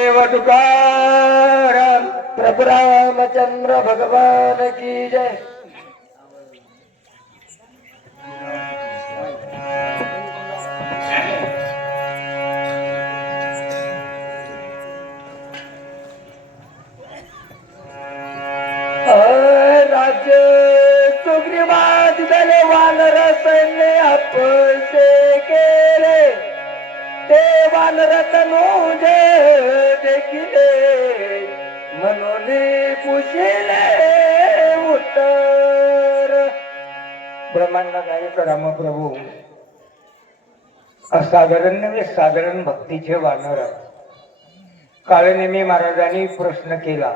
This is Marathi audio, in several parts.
देव तुकाराम प्रभु भगवान की जय। ते वानरत नोजे देखिले म्हणून पुशिले उत्तर. ब्रह्मांड गायक रामप्रभू. असाधारण नव्हे म्हणजे साधारण भक्तीचे वानर. काळनेमी महाराजांनी प्रश्न केला.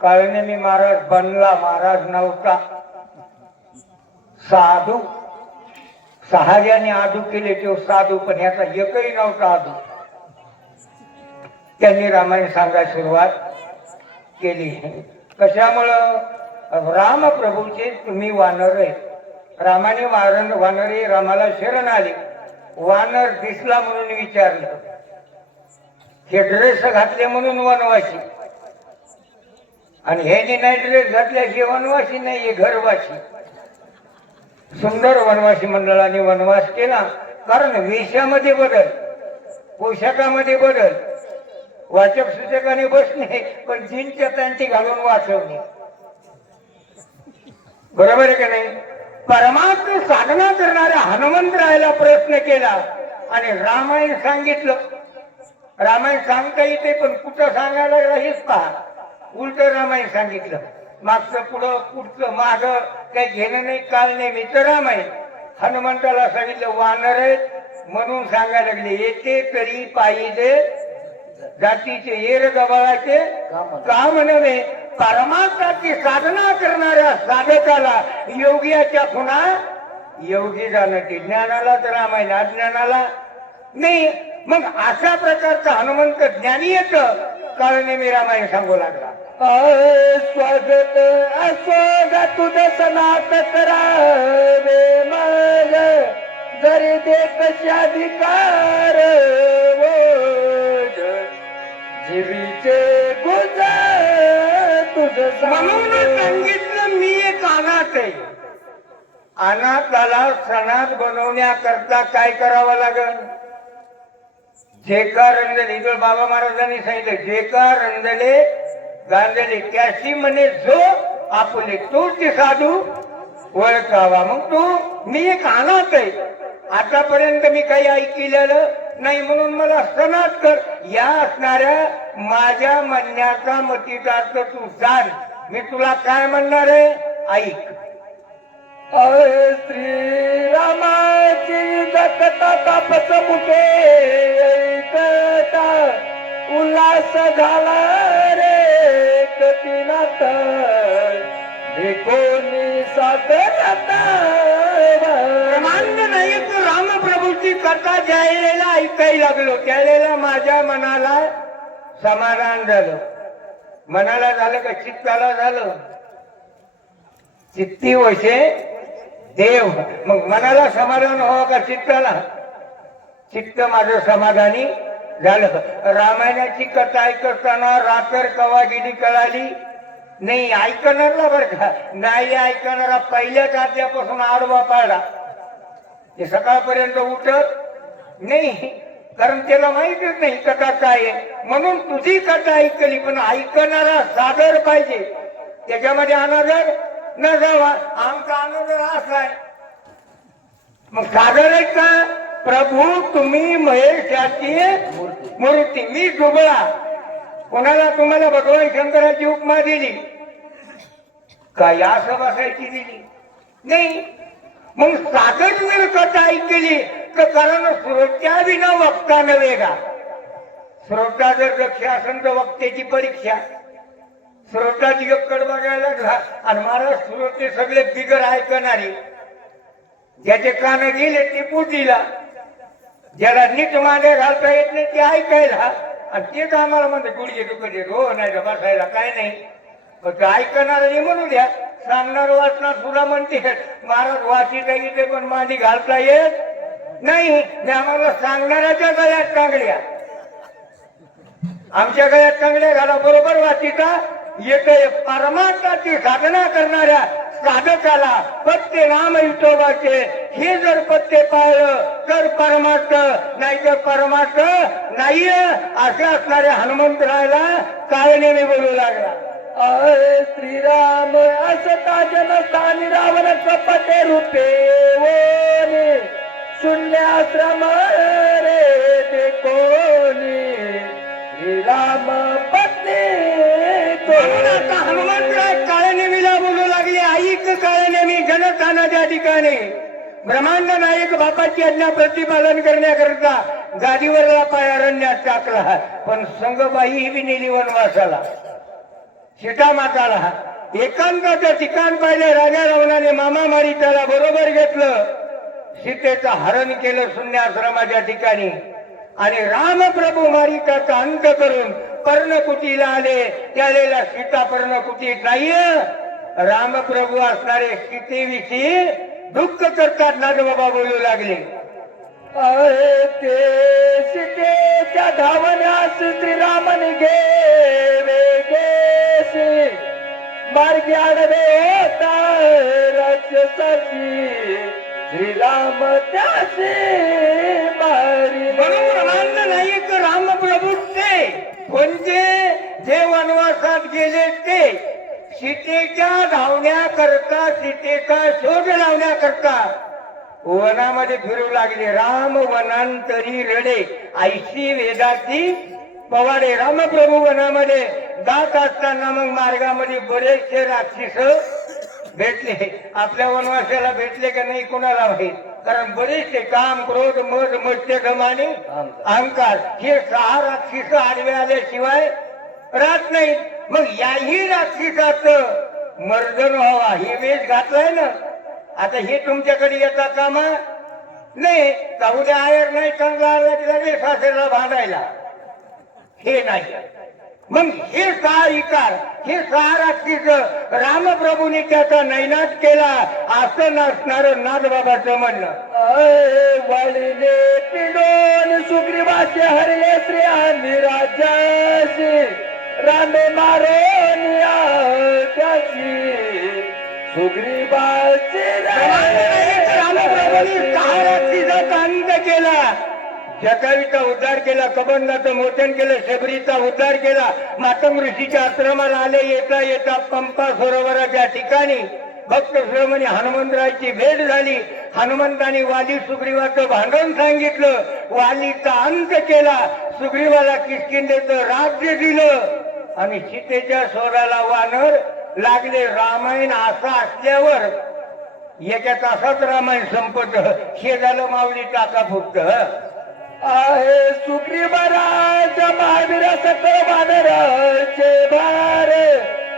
काळनेमी महाराज बनला महाराज नव्हता. साधू सहाऱ्याने आदू केले तो साधू पण ह्याचा एकही नव्हता आदू. त्यांनी रामायण सांगायला सुरुवात केली. कशामुळं? रामप्रभूचे तुम्ही वानर आहे रामाने वारण वानरे रामाला शरण आले. वानर दिसला म्हणून विचारलं. हे ड्रेस घातले म्हणून वनवासी. आणि ह्याने नाही ड्रेस घातल्याशिवाय वनवाशी नाही घरवाशी घरवासी. सुंदर वनवासी मंडळाने वनवास केला. कारण वेशामध्ये बदल पोशाखामध्ये बदल वाचक सूचकाने बसणे पण जीनच्या त्यांची घालून वाचवणे. बरोबर आहे का नाही? परमात्म साधना करणाऱ्या हनुमंतरायाला प्रयत्न केला आणि रामायण सांगितलं. रामायण सांगता येते पण कुठं सांगायला राहील का? उलट रामायण सांगितलं. मागचं पुढं पुढचं माग काही घेणं नाही काल नाही मित्राम तर रामायण हनुमंताला सांगितलं वानर आहेत. म्हणून सांगायला लागले येते तरी पाहिजे जातीचे येर गबाळाचे काम नव्हे. परमार्थाची साधना करणाऱ्या साधकाला योगियाच्या खुणा योगी जाणं ते ज्ञानाला तर रामायण अज्ञानाला नाही. मग अशा प्रकारचा हनुमंत ज्ञानी येत? कारण मी रामायण सांगू लागला. स्वागत अस्वागत तुझ सनात करावे मग जरी दे कशाधिकार जीवीचे गुजर तुझ म्हणून सांगितलं मी एक अनाथ आहे. अनाथाला सणात बनवण्याकरता काय करावं लागल? जे का रंजले इथं बाबा महाराजांनी सांगितलं जे का रंजले गांजले त्याशी म्हणे जो आपले तो ते साधू ओळखावा. मग तो मी एक अनाथ आहे. आतापर्यंत मी काही ऐकलेलं नाही म्हणून मला सनात कर. या असणाऱ्या माझ्या म्हणण्याचा मतीदार्थ तू जाण. मी तुला काय म्हणणार आहे? ऐक. अरे श्रीरामाची दत्ता तापच मुखे ऐकता उल्हास झाला रे कपिनाथ हे कोणी साधन मान्य नाही तू रामप्रभूची कथा ज्या वेळेला ऐकायला लागलो त्यावेळेला माझ्या मनाला समाधान झालं. मनाला झालं का चित्ताला झालं? चित्ती वशे देव. मग मनाला समाधान व्हावं का चित्ताला? चित्त माझं समाधानी झालं. रामायणाची कथा ऐकताना रात्र कवागिरी कळाली नाही ऐकणारला बर का? नाही ऐकणारा पहिल्याच आद्यापासून आडवा पाडला ते सकाळपर्यंत उठत नाही कारण त्याला माहितीच नाही कथा काय आहे. म्हणून तुझी कथा ऐकली पण ऐकणारा सादर पाहिजे. त्याच्यामध्ये अनादर न जावा. आमचा अनादर असा आहे मग सादर आहे का? प्रभू तुम्ही महेशाची मूर्ती मी डुबळा कोणाला तुम्हाला भगवान शंकराची उपमा दिली? का असं बसायची दिली. नाही. मग सागर जर कथा ऐकली तर कारण श्रोत्या विना वक्ता नव्हे का? श्रोता जर दक्ष असेल तर वक्त्याची परीक्षा. श्रोताची गक्कड बघायला लागला. आणि महाराज श्रोते सगळे बिगर ऐकणारे. ज्याचे कान गेले ते पोटीला. ज्याला नीट मागे घालता येत नाही ते ऐकायला. आणि तेच आम्हाला म्हणते गुडघे दुखते हो नाही तर बसायला काय नाही. फक्त ऐकणार म्हणू द्या. सांगणार वाचणार तुला म्हणते. महाराज वाचिता येते पण मांडी घालता येत नाही. आम्हाला सांगणाऱ्याच्या गळ्यात टांगड्या आमच्या गळ्यात चांगल्या घाला बरोबर वाचिता. येते परमार्थाची साधना करणाऱ्या साधकाला पत्ते नाम युतोबाचे हे जर पत्ते पाळलं तर परमार्थ नाही तर परमार्थ नाही असे असणाऱ्या हनुमंतरायला नेहमी बोलू लागला? अय श्रीराम असता जनस्थानी रावण कपटे रूपे ओने शून्याश्रम रे ते कोणी? श्रीराम पत्नी हनुमंतराय काळे नेमीला बोलू लागले ऐक काळे नेमी जनस्थानाच्या ठिकाणी. ब्रह्मांड नायक बापाची आज्ञा प्रतिपालन करण्याकरिता गादीवरला पाय अरण्यात टाकला पण संगबाई ही बी नेली वनवासाला. सीता माताला एकांताचं ठिकाण पाहिलं राजा रावणाने मामा मारी त्याला बरोबर घेतलं. सीतेचं हरण केलं शून्याश्रमाच्या ठिकाणी. आणि रामप्रभू मारिकाचा अंत करून पर्णकुटीला आले. त्यालेला सीता पर्णकुटीत नाहीये. रामप्रभू असणारे सीतेविषयी दुःख करतात नागबाबा बोलू लागले. अय ते धावण्यास श्रीरामन गे केश. मार्गी आडवे होता राक्षसाची. श्रीराम त्यासी मारी. म्हणून तर राम प्रभू ते कोणते जे वनवासात गेले ते. सीतेच्या धावण्याकरता सीतेचा शोध लावण्याकरता वनामध्ये फिरू लागले. राम वनांतरी रडे. ऐशी वेदाची पवाडे. रामप्रभू वनामध्ये जात असताना मग मार्गामध्ये बरेचसे राक्षस भेटले. आपल्या वनवासाला भेटले का नाही कोणाला माहीत? कारण बरेचसे काम क्रोध मध मत्स्य गमाने अहंकार हे सहा राक्षस आडवे आल्याशिवाय राहत नाही. मग याही राक्षसाच मर्दन व्हावा हे वेश घातलाय ना. आता हे तुमच्याकडे येता कामा? नाही जाऊ द्या आयर नाही चांगला आला की लगेच सासऱ्याला भांडायला हे नाही. मग हे का इकार हे सहा राक्षस रामप्रभूने त्याचा नैनाट केला असं नसणार नाथबाबाचं म्हणणं. अय पिडोन सुग्रीवाचे हरले श्री आणि रामे मारे त्याची सुग्रीवाचे रामप्रभूने अंत केला जटावीचा उद्धार केला कबंदाचं मोचन केलं शबरीचा उद्धार केला मातंग ऋषीच्या आश्रमाला आले येता येता पंपा सरोवराच्या ठिकाणी भक्त श्रमणी हनुमंतरायची भेट झाली हनुमंताने वाली सुग्रीवाचं भांडण सांगितलं वालीचा अंत केला सुग्रीवाला किशकिंदेचं राज्य दिलं. आणि सीतेच्या स्वराला वानर लागले रामायण असा असल्यावर याच्या तासात रामायण संपत. शेजाला झालं माऊली टाका फुटत आहे सुग्रीवराज महावीर सकळ वानराचे भार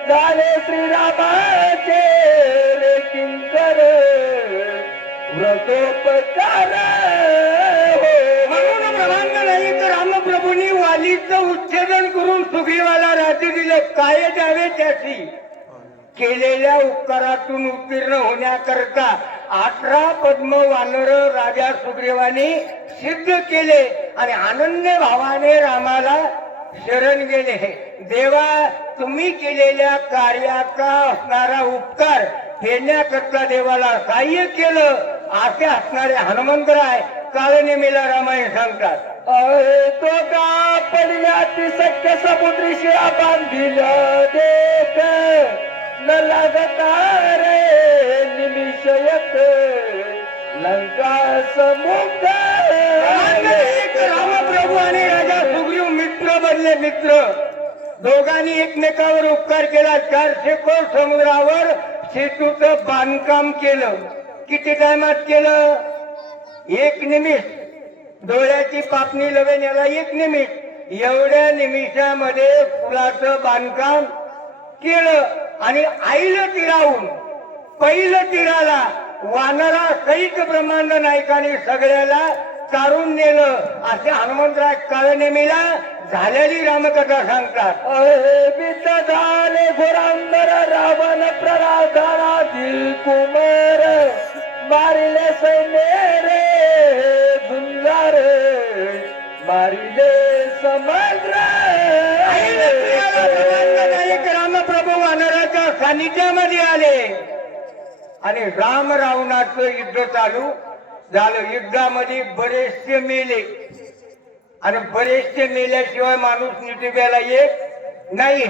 झाले श्रीरामाचे रे किंकर व्रतोपचार हो, हो. म्हणून ब्रह्मांड नाही तर रामप्रभूंनी वालीचं उच्च करून सुग्रीवाला दिले दिलं काय द्यावे त्याशी केलेल्या उपकारातून उत्तीर्ण होण्याकरता अठरा पद्म वानर राजा सुग्रीवाने सिद्ध केले आणि अनन्य भावाने रामाला शरण गेले. देवा तुम्ही केलेल्या कार्याचा असणारा उपकार फेडण्याकरता देवाला सहाय्य केलं असे असणारे हनुमंतराय काळनेमीला रामायण सांगतात. आहे तो का पडल्या ती सत्य समुद्री शिळा बांधिल्या देख न लागता रे निमिष एक लंका समुद्र रामप्रभू आणि राजा सुग्रीव मित्र बनले मित्र. दोघांनी एकमेकावर उपकार केला. चारशे कोर समुद्रावर सेतूचं बांधकाम केलं. किती टायमात केलं? एक निमिष. डोळ्याची पापणी लवेण्याला एक निमिष. एवढ्या निमिषामध्ये फुलाचं बांधकाम केलं आणि आईलं तिरावून पहिलं तिराला वानरा सहित ब्रह्मांड नायकाने सगळ्याला चारून नेलं. असे हनुमंतराय काळनेमीला झालेली रामकथा सांगतात. अहेबित झाले घोरांबर रावण प्रराधानाधी कुमार. मारिले सैन्य रे समग्र नायक रामप्रभू वानराच्या सानिध्यामध्ये आले. आणि राम रावणाचं युद्ध चालू झालं. युद्धामध्ये बरेचसे मेले. आणि बरेचसे मेल्याशिवाय माणूस निटिब्याला येत नाही.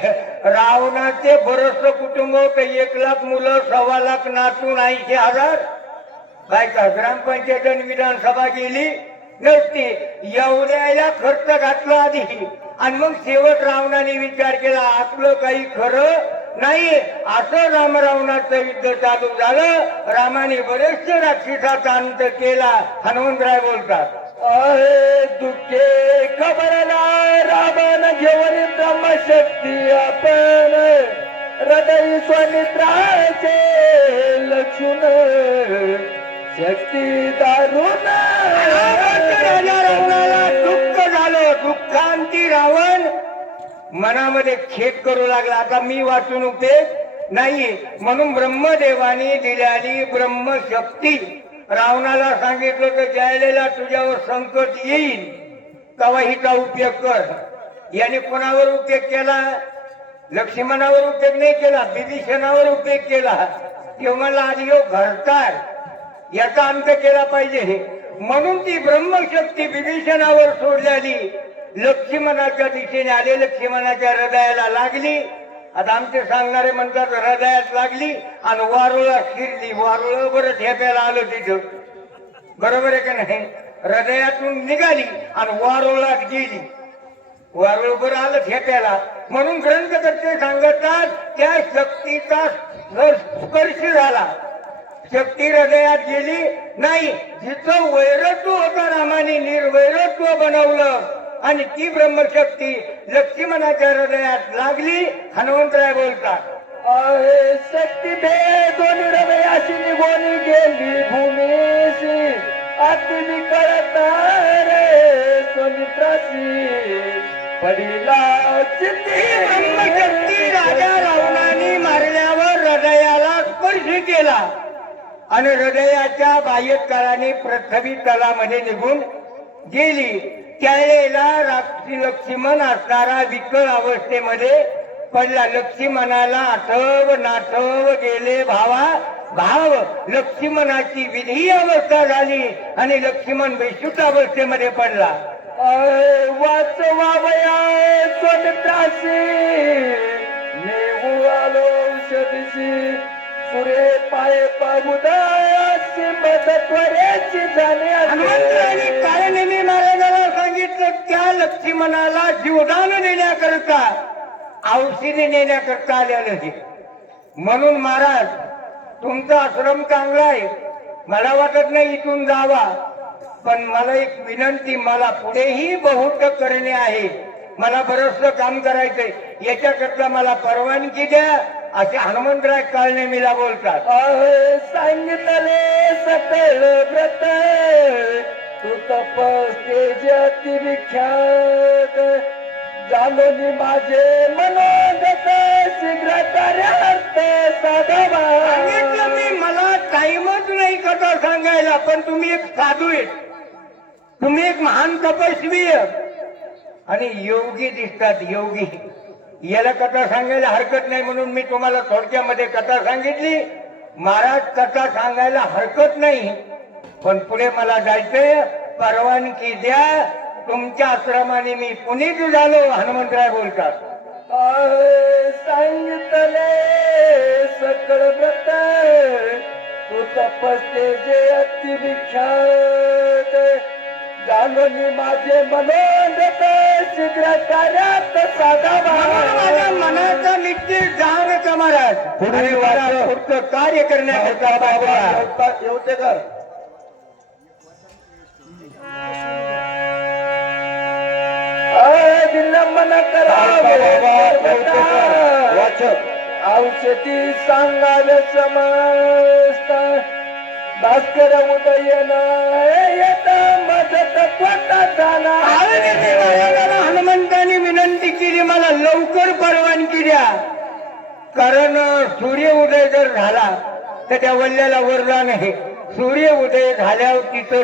रावणाचे बरस कुटुंब होतं. एक लाख मुलं सव्वा लाख नातून ऐंशी हजार. बायका ग्रामपंचायत आणि विधानसभा गेली. नसती एवढ्याला खर्च घातला आधी. आणि मग शेवट रावणाने विचार केला आपलं काही खरं नाही. असं रामरावणाचं युद्ध चालू झालं. रामाने बरेचसे राक्षसाचा अंत केला. हनुमंतराय बोलतात आहे दुःखे खबरला रामान घेऊन ब्रह्मशक्ती आपण. हृदय स्वमित्राचे लक्ष्मण शक्ती दारुण. रावणाला दुःख झालं दुःखांती रावण. मनामध्ये खेद करू लागला. आता मी वाचून उपयोग नाही म्हणून ब्रह्मदेवाने दिलेली ब्रह्मशक्ती. रावणाला सांगितलं तर ज्यावेळेला तुझ्यावर संकट येईल. तेव्हा हिचा उपयोग कर. याने कोणावर उपयोग केला? लक्ष्मणावर उपयोग नाही केला. विभीषणावर उपयोग केला. तेव्हा म्हणला आधी घरकार याचा अंत केला पाहिजे. म्हणून ती ब्रह्मशक्ती विभीषणावर सोडलेली लक्ष्मणाच्या दिशेने आले. लक्ष्मणाच्या हृदयाला लागली. आता आमचे सांगणारे म्हणतात हृदयात लागली आणि वारुळा शिरली. वारुळ बरं झेप्याला आलं तिथं. बरोबर आहे का नाही? हृदयातून निघाली आणि वारुळात गेली. वारुळ आलं झेप्याला. म्हणून ग्रंथकर्ते सांगतात त्या शक्तीचा स्पर्श झाला. शक्ती हृदयात गेली नाही. जिथं वैरत्व होतं रामाने निर्वैरत्व बनवलं. आणि ती ब्रह्मशक्ती लक्ष्मणाच्या हृदयात लागली. हनुमंतराय बोलतात शक्ती भेदून रमयाशी निघून गेली भूमीशी. अति विकळत रे स्वमित्राशी पडिला ब्रह्मशक्ती राजा रावणाने मारल्यावर हृदयाला स्पर्श केला. आणि हृदयाच्या बाह्यकाळाने पृथ्वी तलामध्ये निघून गेली. त्यावेळेला राक्षी लक्ष्मण असणारा विकळ अवस्थेमध्ये पडला. लक्ष्मणाला आठव नाठव गेले भावा भाव. लक्ष्मणाची विधी अवस्था झाली आणि लक्ष्मण बेशुद्ध अवस्थेमध्ये पडला. आहे वाचवावया स्वमित्राशी नेऊ आलो औषधीशी. पुरे पाय पागुदायाची मदत्वरेची झाली हनुमंतराने काळनेमी महाराजाला सांगितलं त्या लक्ष्मणाला जीवदान देण्याकरता औषधी नेण्याकरता आलेलं हे म्हणून महाराज तुमचा आश्रम चांगला आहे. मला वाटत नाही इथून जावा. पण मला एक विनंती मला पुढेही बहुत करणे आहे. मला बरंचसं काम करायचंय. याच्याकरता मला परवानगी द्या. असे हनुमंतराय काळनेमीला बोलतात. आहे सांगितले सकळ व्रत. तू तपस्ते जती विख्यात. जाणून माझे मनोगत शीघ्र कार्यार्थ साधावा मला टाइमच नाही कथा सांगायला पण तुम्ही एक साधू आहे तुम्ही एक महान तपस्वी आहे. आणि योगी दिसतात योगी. याला कथा सांगायला हरकत नाही म्हणून मी तुम्हाला थोडक्यामध्ये कथा सांगितली. महाराज कथा सांगायला हरकत नाही. पण पुढे मला जायचंय. परवानगी द्या. तुमच्या आश्रमाने मी पुनीत झालो हनुमंतराय बोलतात. सांगितले सकळ व्रत. तू तपस्ते जे अति जाणून माझे मनोगत शीघ्र कार्यात माझ्या साधावा मनाचा निश्चित जाण महाराज पुढे. फक्त कार्य करण्याकरता पाठवा. येवतेकर विलंबन वाचक औषधी सांगावे समस्त भास्कर उदयन येत हनुमंतांनी विनंती केली मला लवकर परवानगी द्या कारण सूर्य उदय जर झाला तर त्या वल्ल्याला वरदान आहे. सूर्य उदय झाल्यावर तिथं